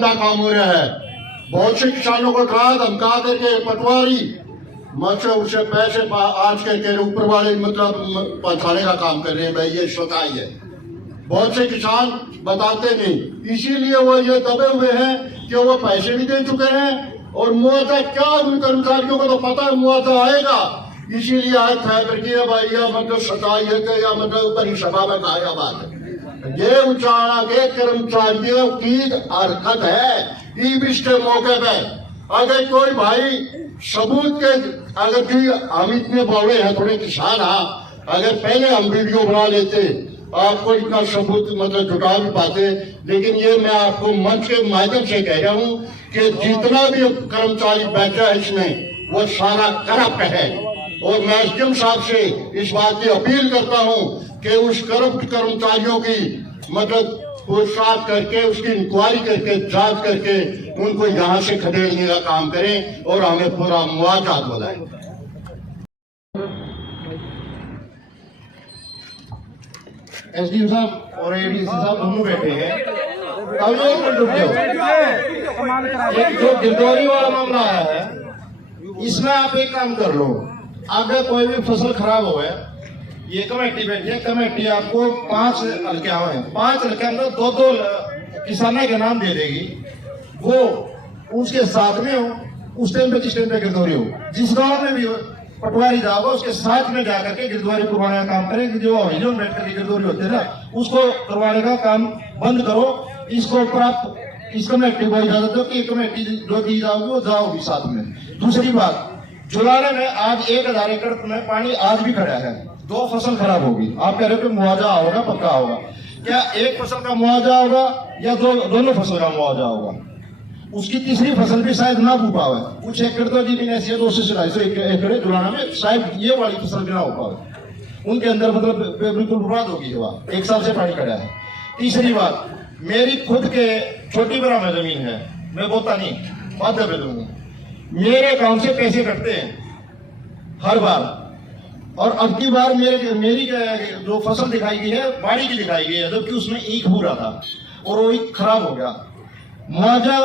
गंदा काम हो रहा है। बहुत से किसानों को कहा धमका करके पटवारी मतलब उसे पैसे आज करके ऊपर वाले मतलब पहुंचाने का काम कर रहे हैं। भाई ये सच्चाई है। बहुत से किसान बताते नहीं, इसीलिए वो ये दबे हुए हैं कि वो पैसे भी दे चुके हैं और मुआवजा क्या उन कर्मचारियों को तो पता है मुआवजा आएगा, इसीलिए आज तय करके भाई यह मतलब सच्चाई है कि या मतलब बड़ी सभा में कहा बात है। ये उचाड़ा के कर्मचारियों की हरकत है। ईबिश के मौके पे अगर कोई भाई सबूत के अगर कि हम इतने बड़े हैं थोड़े किसान, अगर पहले हम वीडियो बना लेते आपको इतना सबूत मतलब जुटा भी पाते। लेकिन ये मैं आपको मंच के माध्यम से कह रहा हूँ कि जितना भी कर्मचारी बैठा है इसमें वो सारा करप्ट है। और मैं एसडीएम साहब से इस बात की अपील करता हूँ कि उस करप्ट कर्मचारियों की मतलब पूछताछ करके उसकी इंक्वायरी करके जांच करके उनको यहाँ से खदेड़ने का काम करें और हमें पूरा मुआवजा दिलाएं। एसडीएम साहब और एडीसी साहब दोनों बैठे हैं। अब एक मिनट रुक जाओ। एक जो गिरदौरी वाला मामला आया है इसमें आप एक काम कर लो, अगर कोई भी फसल खराब हो गया ये कमेटी बैठी है, कमेटी आपको 5 हल्के हुए हैं, 5 हल्के अंदर 2-2 किसानों के नाम दे देगी। वो उसके साथ में हो उस टाइम पे जिस टाइम पे गिरदौरी हो, जिस गांव में भी हो पटवारी जाओगे उसके साथ में जाकर के गिरदौरी करवाने का काम करें। जो हरिजन बैठ कर गिरदौरी होते हैं ना उसको करवाने का काम बंद करो। इसको प्राप्त इस कमेटी को इजाजत दो कि कमेटी जो दी जाओगी वो जाओगी साथ में। दूसरी बात, जुलाने में आज 1000 एकड़ में पानी आज भी खड़ा है, 2 फसल खराब होगी। आप कह रहे हो कि मुआवजा होगा, पक्का होगा। क्या एक फसल का मुआवजा होगा या दोनों फसल का मुआवजा होगा? उसकी तीसरी फसल भी शायद ना हो पावे। कुछ एकड़ तो जमीन ऐसी है 200 से 250 एकड़ जुलाना में शायद ये वाली फसल भी ना हो पावे। उनके अंदर मतलब बिल्कुल बर्बाद होगी हवा, 1 साल से पानी खड़ा है। तीसरी बात, मेरी खुद के छोटी बड़ा में जमीन है, मैं बोता नहीं बात कर दूंगा। मेरे अकाउंट से पैसे कटते हैं हर बार, और अब की बार मेरी जो फसल दिखाई गई है बाड़ी की दिखाई गई है, जबकि उसमें ईख हो रहा था और वो ईख खराब हो गया। मुआवजा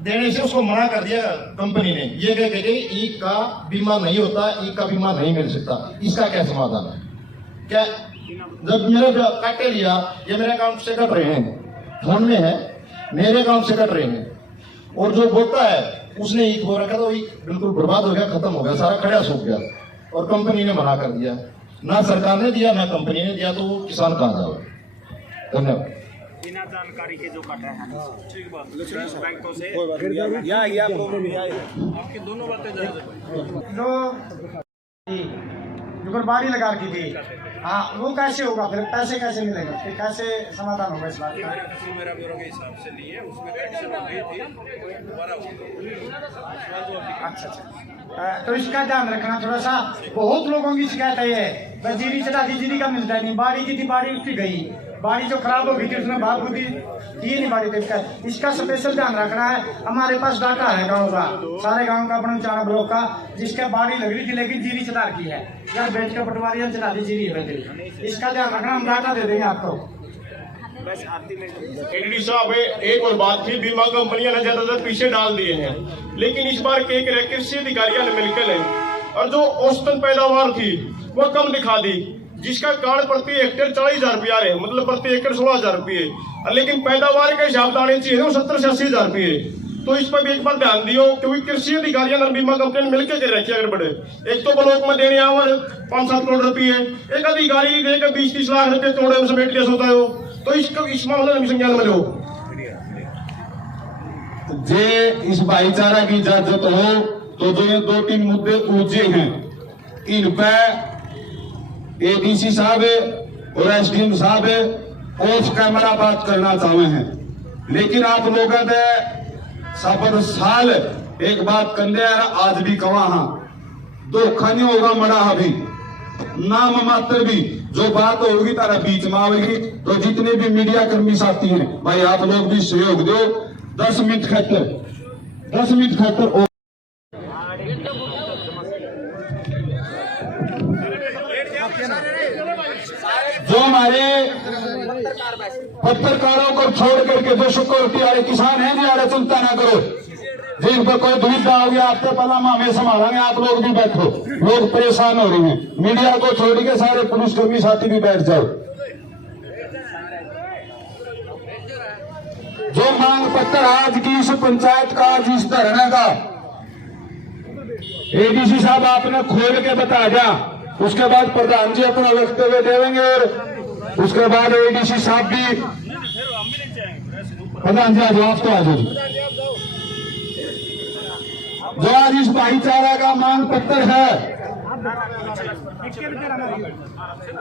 देने से उसको मना कर दिया कंपनी ने, ये कह के ईख का बीमा नहीं होता, ईख का बीमा नहीं मिल सकता। इसका क्या समाधान है? क्या जब मेरा काटे लिया, ये मेरे अकाउंट से कट रहे हैं, फोन में है मेरे अकाउंट से कट रहे हैं, और जो बोता है उसने ईख हो रखा था, ईख बिल्कुल बर्बाद हो गया, खत्म हो गया, सारा खड़ा सूख गया और कंपनी ने मना कर दिया। ना सरकार ने दिया ना कंपनी ने दिया, तो वो किसान कहाँ जाओ? धन्यवाद। बिना जानकारी के जो कट रहे हैं ठीक बात बैंकों से आपकी दोनों बातें जो बाड़ी लगा रखी थी, हाँ वो कैसे होगा? फिर पैसे कैसे मिलेगा? फिर कैसे समाधान होगा इस बात का? मेरा ब्यूरो के हिसाब से लिए उसमें कंडीशन हो गई थी दोबारा। अच्छा, तो इसका ध्यान रखना थोड़ा सा। बहुत लोगों की शिकायत है ये जीरी चढ़ा दी, जीरी का मिलता नहीं। बाड़ी की थी, बाड़ी उसकी गई, बाड़ी जो खराब हो गई थी उसमें भाग बुद्धि दी नहीं बाड़ी। तो इसका स्पेशल ध्यान रखना है। हमारे पास डाटा है गाँव का, सारे गाँव का, अपने चारा ब्लॉक का, जिसके बाड़ी लग रही थी लेकिन जीरी चढ़ा रखी है, यार बैठ कर पटवारी चढ़ा दी जीरी है। इसका ध्यान रखना, हम डाटा दे देंगे आपको। एडीडी साहब, एक और बात थी, बीमा कंपनियां ने ज्यादातर पीछे डाल दिए हैं, लेकिन इस बार कृषि अधिकारियों ने मिलकर और जो औसतन पैदावार थी वो कम दिखा दी, जिसका कारण प्रति हेक्टेयर 40,000 रुपया है, मतलब प्रति एकड़ 16,000 रुपये, लेकिन पैदावार के हिसाब दाने चाहिए वो 70 से 80,000 रुपये। तो इस पर भी एक बार ध्यान दियो, क्योंकि कृषि अधिकारियों ने बीमा कंपनी मिलकर कर रखी अगर बड़े, एक तो ब्लॉक में देने आवर 5-7 करोड़ रुपये, एक अधिकारी देकर 20-30 लाख रुपये करोड़ में समेट लिया सोता है। तो इस मामले में संज्ञान में लो। जे इस भाईचारा की इजाजत हो तो जो ये 2-3 मुद्दे ऊंचे हैं इन पे एडीसी साहब और एसडीएम साहब ऑफ कैमरा बात करना चाहे हैं, लेकिन आप लोगों ने सबर साल एक बात कंधे आज भी कवा धोखा नहीं होगा मरा अभी नाम मात्र भी जो बात होगी तारा बीच में आएगी। तो जितने भी मीडिया कर्मी साथी हैं भाई आप लोग भी सहयोग दो। 10 मिनट खातर जो हमारे पत्रकारों को छोड़ करके जो सिक्योरिटी वाले किसान हैं जी, यार चिंता ना करो, जिन पर कोई दुविधा होगी आपके पहला हमें संभालेंगे, आप लोग भी बैठो, लोग परेशान हो रहे हैं, मीडिया को छोड़ के सारे पुलिसकर्मी साथी भी बैठ जाओ। जो मांग पत्र आज की इस पंचायत का, आज इस धरने का एडीसी साहब आपने खोल के बता दिया, उसके बाद प्रधान जी अपना वक्तव्य देंगे और उसके बाद एडीसी साहब भी। प्रधान जी आज आप तो आ जाओ। जो आज इस भाईचारा का मांग पत्र है,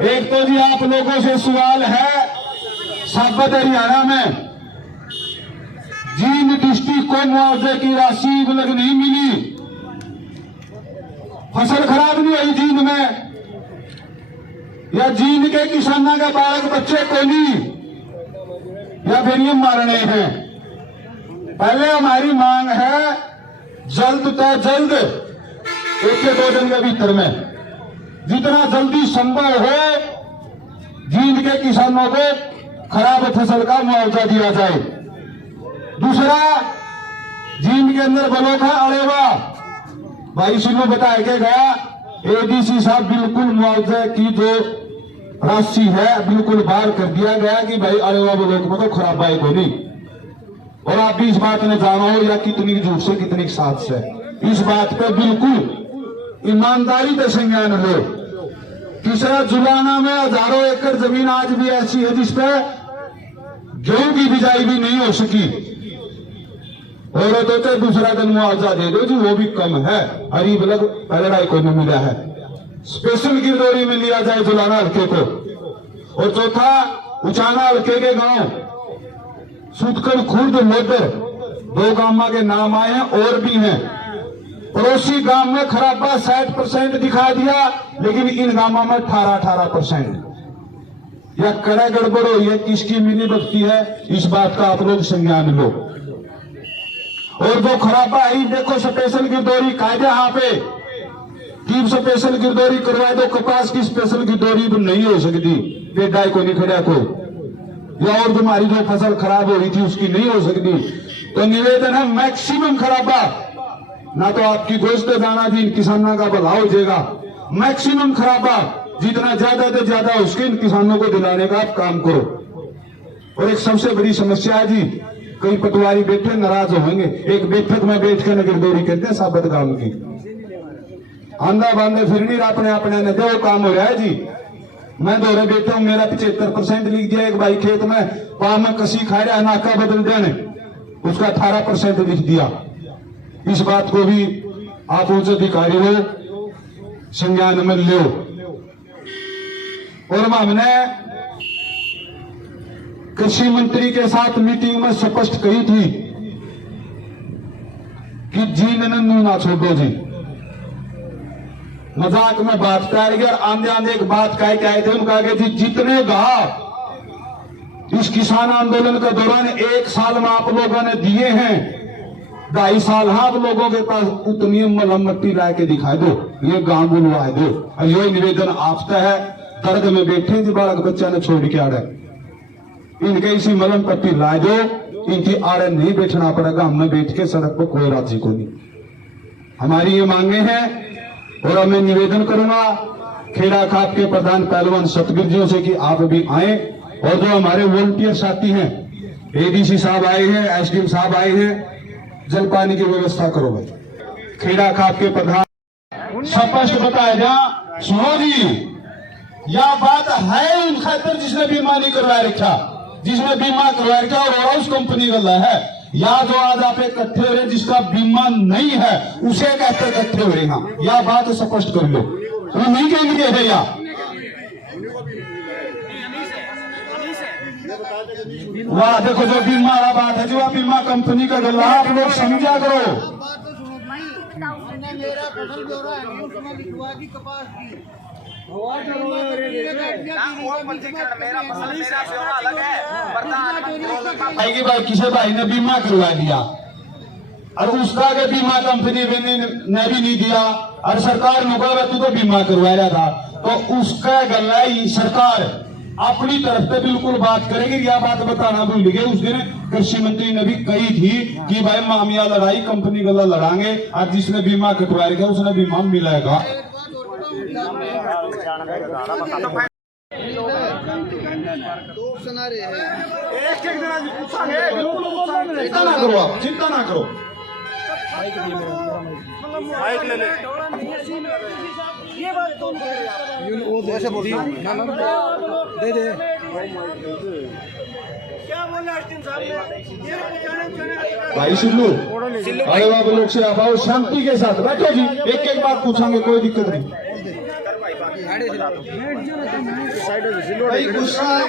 एक तो जी आप लोगों से सवाल है, साबत हरियाणा में जींद डिस्ट्रिक्ट को मुआवजे की राशि लग नहीं मिली, फसल खराब नहीं हुई जींद में, या जींद के किसानों के बालक बच्चे को नहीं, या फिर ये मरने हैं। पहले हमारी मांग है जल्द तो जल्द, एक या 2 दिन के भीतर में जितना जल्दी संभव हो जींद के किसानों को खराब फसल का मुआवजा दिया जाए। दूसरा, जींद के अंदर बलोखा अड़ेवा भाई सिंह बताया के गया, एडीसी साहब बिल्कुल मुआवजे की जो राशि है बिल्कुल बाहर कर दिया गया कि भाई अड़ेवा बलोक में तो खराब आए को नहीं। और आप भी इस बात में जानो या कितनी झूठ से कितनी साथ से, इस बात पे बिल्कुल ईमानदारी से संज्ञान लो। तीसरा, जुलाना में हजारों एकड़ जमीन आज भी ऐसी है जिसपे गेहूं की बिजाई भी नहीं हो सकी, और तो चाहे दूसरा दिन मुआवजा दे दो जी, वो भी कम है, गरीब लग पहले को नहीं मिला है। स्पेशल गिरदौरी में लिया जाए जुलाना हल्के को। और चौथा, उचाना हल्के के गांव सुतकर खुर्द मोदर 2 गांव के नाम आए हैं और भी हैं। पड़ोसी गांव में खराबा 60% दिखा दिया, लेकिन इन गांवों में 18%। या कड़ा गड़बड़ हो, ये किसकी मिली भक्ति है, इस बात का आप लोग संज्ञान लो। और जो खराबा है देखो, स्पेशल गिरदौरी कायदे यहाँ पे टीम स्पेशल गिरदौरी करवाए दो, कपास की स्पेशल गिरदौरी तो नहीं हो सकती, पेडाई को नहीं खड़ा कोई, या और हमारी जो फसल खराब हो रही थी उसकी नहीं हो सकती। तो निवेदन है मैक्सिमम खराबा, ना तो आपकी गोश्त दाना जी किसानों का भला हो जाएगा, मैक्सिमम खराबा जितना ज्यादा से ज्यादा उसके इन किसानों को दिलाने का आप काम करो। और एक सबसे बड़ी समस्या है जी, कई पटवारी बैठे नाराज होंगे, एक बैठक में बैठ कर गिरदौरी करते हैं साबत गांव की, आंधा बांधे फिर नहीं अपने अपने ने दो काम हो रहा है जी। मैं दौरे बैठा हूं, मेरा 75% लिख दिया, एक भाई खेत में पाव में कसी खा रहा है, नाका बदल देने, उसका 18% लिख दिया। इस बात को भी आप उच्च अधिकारी हो संज्ञान में लो। और हमने कृषि मंत्री के साथ मीटिंग में स्पष्ट कही थी कि जींद नन्नू ना छोड़ो जी, मजाक में बात कर गया, आंधे आंधे एक बात कह के आए थे, उनका आगे जी जितने घाव इस किसान आंदोलन के दौरान 1 साल में आप लोगों ने दिए हैं, 2.5 साल आप लोगों के पास उतनी मलम मट्टी ला के दिखा दो, ये गांव बुलवा दो। ये निवेदन आपसे है, दर्द में बैठे जी बालक बच्चा ने छोड़ के आ रहे, इनके इसी मलम पट्टी ला दो, इनकी आड़े नहीं बैठना पड़ेगा, हमने बैठ के सड़क पर कोई राजी को नहीं। हमारी ये मांगे हैं। और मैं निवेदन करूंगा खेड़ा खाप के प्रधान पहलवान सतगुरु जी से कि आप भी आए, और जो हमारे वॉलंटियर साथी हैं, एडीसी साहब आए हैं, एसडीएम साहब आए हैं, जल पानी की व्यवस्था करो भाई। खेड़ा खाप के प्रधान स्पष्ट बताया जा, सुनो जी, यह बात है इन खातर जिसने बीमा नहीं करवाया रखा, जिसने बीमा करवा रखा और उस कंपनी वाला है, या जो आज आप इकट्ठे हो रहे जिसका बीमा नहीं है उसे कहते इकट्ठे हो रहे हैं, यह बात स्पष्ट कर लो। वो नहीं कहेंगे है या वाह, देखो जो बीमा वाला बात है, जो बीमा कंपनी का गला आप लोग समझा करो। मेरा फसल ब्यौरा है उसमें लिखवा दी कपास की भाई किसी भाई ने बीमा करवा दिया, और उसका के बीमा कंपनी ने भी नहीं दिया और सरकार ने कहा तू तो बीमा करवा रहा था, तो उसका गला ही सरकार अपनी तरफ से बिल्कुल बात करेगी। यह बात बताना भूल गए, उस दिन कृषि मंत्री ने भी कही थी कि भाई मामिया लड़ाई कंपनी गला लड़ाएंगे और जिसने बीमा कटवाएगा उसने बीमा मिलेगा। दो सिनारे हैं। चिंता ना करो आप, चिंता ना करो। माइक ले ले। वैसे बोलता हूँ ना ना दे दे। क्या बोला अर्जुन साहब ने? भाई सिल्लू, अरे बाबा लोग से आप आओ शांति के साथ बैठो जी, एक एक बात पूछेंगे, कोई दिक्कत नहीं। भाई गुस्सा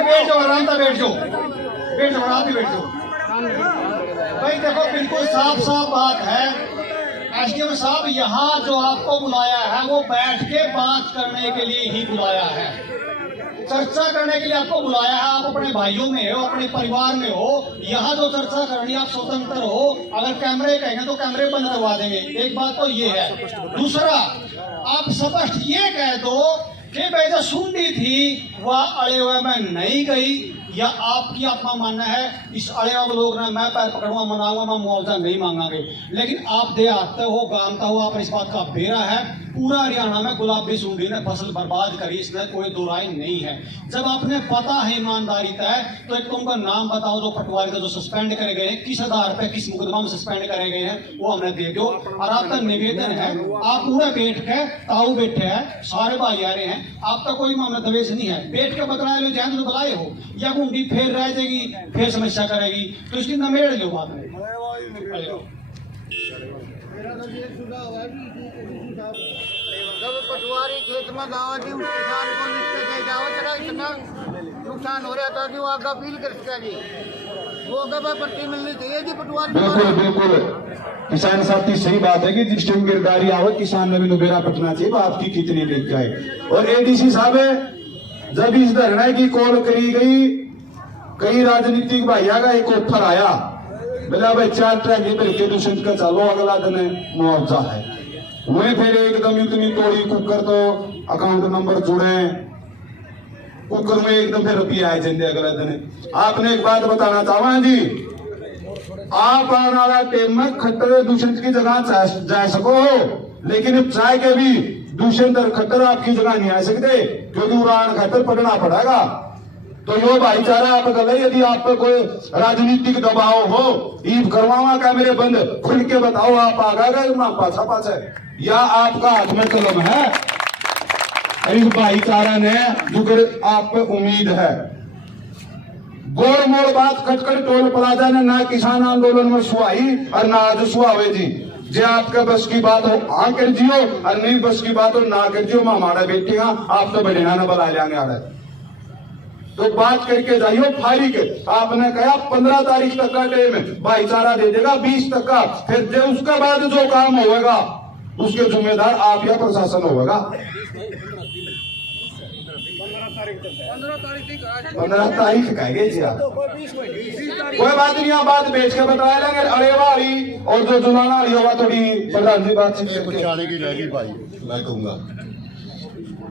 बैठ जाओ, आराम से बैठ जाओ, बैठ जाओ, आराम से बैठ जाओ। भाई देखो बिल्कुल साफ साफ बात है, एसडीएम साहब यहाँ जो आपको बुलाया है वो बैठ के बात करने के लिए ही बुलाया है, चर्चा करने के लिए आपको बुलाया है। आप अपने भाइयों में हो, अपने परिवार में हो, यहाँ जो चर्चा करनी आप स्वतंत्र हो। अगर कैमरे कहेंगे तो कैमरे बंद करवा देंगे, एक बात तो ये है। दूसरा, आप स्पष्ट ये कह दो कि भाई जो सुननी थी वह अड़े हुए में नहीं गई, या आपकी अपना मानना है इस अड़े हुए लोग ने मैं पैर पकड़ूंगा, मनाऊंगा, मैं मुआवजा नहीं मांगांगे। लेकिन आप देहात हो, गांवता हो, आप इस बात का बेरा है। पूरा हरियाणा में गुलाबी सूंडी ने फसल बर्बाद करी, इसमें कोई दो राय नहीं है। जब आपने पता है ईमानदारी तय, तो एक तुमका नाम बताओ जो पटवारी का जो सस्पेंड करे गए हैं, किस आधार पे किस मुकदमा में सस्पेंड करे गए हैं, वो हमें दे दो। और आपका निवेदन है, आप पूरे बैठ के ताऊ बैठे हैं, सारे भाई आ रहे हैं, आपका कोई मामला दवेश नहीं है, बैठ के बतलाए लो, जहाँ तो बुलाए हो, या घूमती फिर रह जाएगी, फिर समस्या करेगी, तो इसकी नमेड़ लो बात में। जब पटवारी खेत में दावा दी, उस किसान को नीचे दे जाओ, जरा इतना नुकसान हो रहा था कि वो आगे अपील कर सका जी, वो आगे पर्ची मिलनी चाहिए जी पटवारी। बिल्कुल बिल्कुल, किसान साथी सही बात है कि जिस टाइम गिरदारी आवे किसान ने भी नुबेरा पटना चाहिए, बात की कितनी बिक जाए। और एडीसी साहब जब इस धरना की कॉल करी गई, कई राजनीतिक भाइया का एक ऑफर आया, बोला भाई 4 ट्रैक भर के दूषित का चलो, अगला दिन मुआवजा है। वही फिर एकदम इतनी तोड़ी कुकर, तो अकाउंट नंबर जुड़े कुकर में एकदम फिर रुपये आए चंदे अगले दिन। आपने एक बात बताना चाहूंगा जी, आप आने वाला टाइम में खट्टर दूषित की जगह जा सको हो, लेकिन चाय के भी दूषित खट्टर आपकी जगह नहीं आ सकते, क्योंकि उड़ान खट्टर पढ़ना पड़ेगा। तो यो भाईचारा आप गल, यदि आप पे कोई राजनीतिक दबाव हो, ईद करवावा कैमरे बंद, खुल के बताओ आप आगा गए ना पाछा पाछा, या आपका हाथ में कलम है। इस भाईचारा ने जुगर आप पे उम्मीद है। गोल मोड़ बात खटखट टोल प्लाजा ने ना किसान आंदोलन में सुहाई और ना आज सुहावे जी। जे आपका बस की बात हो हाँ कर जियो, और नहीं बस की बात हो ना कर जियो, हमारा बेटे आप तो बड़े ना बला जाने आ रहे, तो बात करके जाइयो फारी के। आपने कहा 15 तारीख तक का टाइम है, भाईचारा दे देगा 20 तक का, फिर जो उसके बाद जो काम होगा उसके जिम्मेदार आप या प्रशासन होगा। 15 तारीख कहेंगे जी आप, कोई बात नहीं, आप बात बेच के बताया लेंगे। अड़े वाली और जो जुलाना वाली होगा थोड़ी प्रधान जी बातचीत कुछ आने की रहेगी भाई, मैं कहूँगा